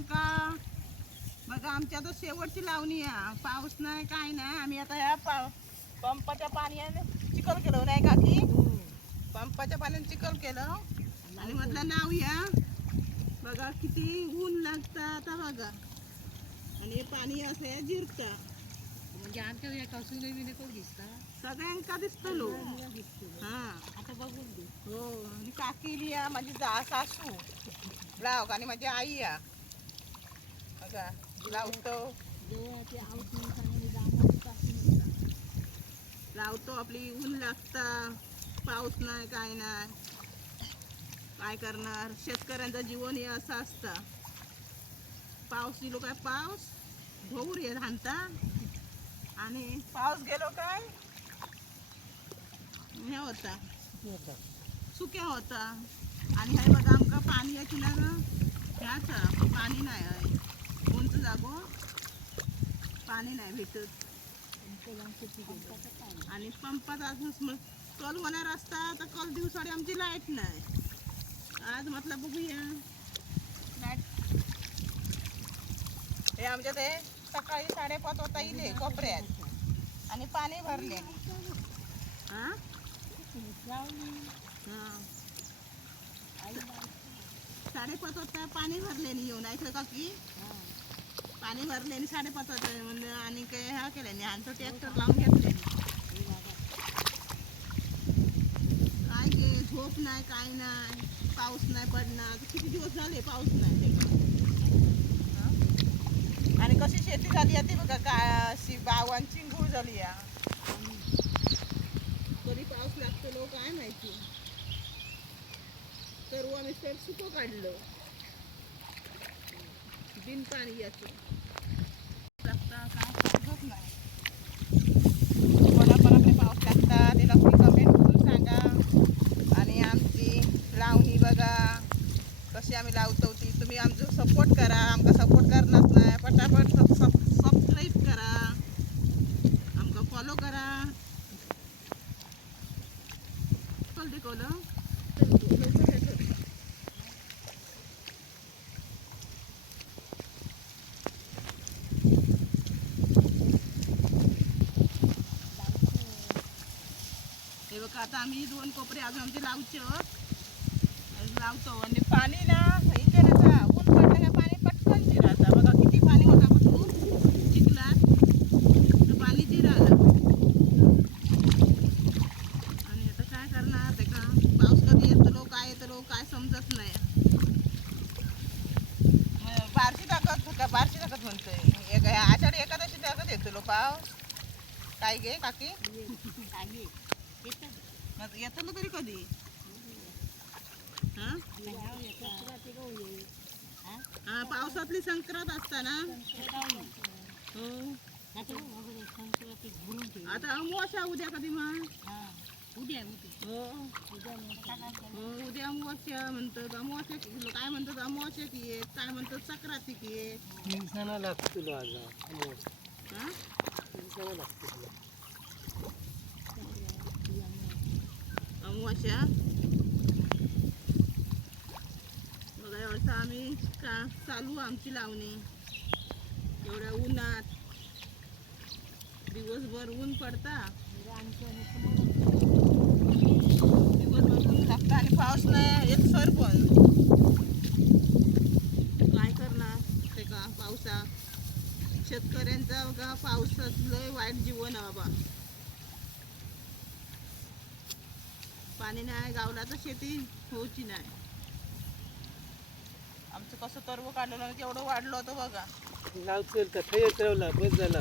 सगळ्यांका बघा आमच्या तर शेवटची लावणी आहे. पाऊस नाही काय नाही. आम्ही आता ह्या पंपाच्या पाण्याने चिखल केलं नाही काकी. पंपाच्या पाण्याने चिखल केलं आणि म्हटलं लावूया. बघा किती ऊन लागतं आता बघा. आणि पाणी असं जिरतं म्हणजे आमच्या या कसून दिसता सगळ्यांका दिसतो लो. हा आता बघून दे. हो आणि काकी या माझी सासू लाव आणि माझी आई या बघा लावतो. लावतो आपली ऊन लागता. पाऊस नाही काय नाही काय करणार. शेतकऱ्यांचं जीवन हे असं असतं. पाऊस दिलो काय पाऊस भोर हे राहता आणि पाऊस गेलो काय हे होता सुक्या होता. आणि हे बघा आमका पाणी याची ना ह्याच पाणी नाही आहे. उंच जागो पाणी नाही भेटत. आणि पंपात अजून कल होणार असता तर कल दिवसाडी आमची लाईट नाही. आज म्हटलं बघूया लाईट. हे आमच्या ते सकाळी 5:30 वाजता येईल कोपऱ्यात आणि पाणी भरले. हां 5:30 वाजता पाणी भरले नाही येऊन ऐकलं का की पाणी भरले आणि 5:30 वाजता म्हणलं. आणि काय ह्या केलं नाही आणि तो ट्रॅक्टर लावून घेतले. काय ते झोप नाही काय नाही. पाऊस नाही पडणार. किती दिवस झाले पाऊस नाही ते. आणि कशी शेती झाली आहे ती बघा काय अशी बावांची गुळ झाली या. कधी पाऊस लागतो लो काय माहिती. सर्व आम्ही सर सुकं काढलं बिन पाणी याचं लागता काय समजत नाही. कोणाकोणाकडे पाऊस लागता ते नक्की कमेंट करून सांगा. आणि आमची लावणी बघा कशी आम्ही लावतो ती. तुम्ही आमचं सपोर्ट करा. आमका सपोर्ट करणार नाही पटापट सबस्क्राईब करा. आमका फॉलो करा. चल देखवलं हे बघा आता आम्ही 2 कोपरे अजून आमचे लावतो. आणि पाणी ना इथे ना ऊन पडलं का पाणी पटकन जिरायचं. बघा किती पाणी होता कुठून चिखलात तर पाणी जिरायला. आणि आता काय करणार ते का पाऊस कधी येतलो काय समजत नाही. बारशी ताकद म्हणतोय आषाढी एकादशी ताकद येतलो पाऊस. काय गे काकी येतो ना तरी कधी. हा पावसातली संक्रांत असता ना. हो आता अमावस्या उद्या कधी मग उद्या हो उद्या अमावस्या म्हणतात. अमावस्या काय म्हणतात अमावस्या की येत काय म्हणतात संक्रांती की येत. अमावस्या बघा एवढं आम्ही का चालू आमची लावणी. एवढ्या उन्हात दिवसभर ऊन पडता. दिवसभर ऊन लागतं आणि पाऊस नाही येत सर पण काय करणार ते का पावसा. शेतकऱ्यांचा बघा पावसात लय वाईट जीवन आहे बाबा. पाणी नाही गावला तर शेती होऊची नाही. आमचं कसं तरव काढलं तेवढं वाढलं होतं बघा. लावचं तर बस झाला.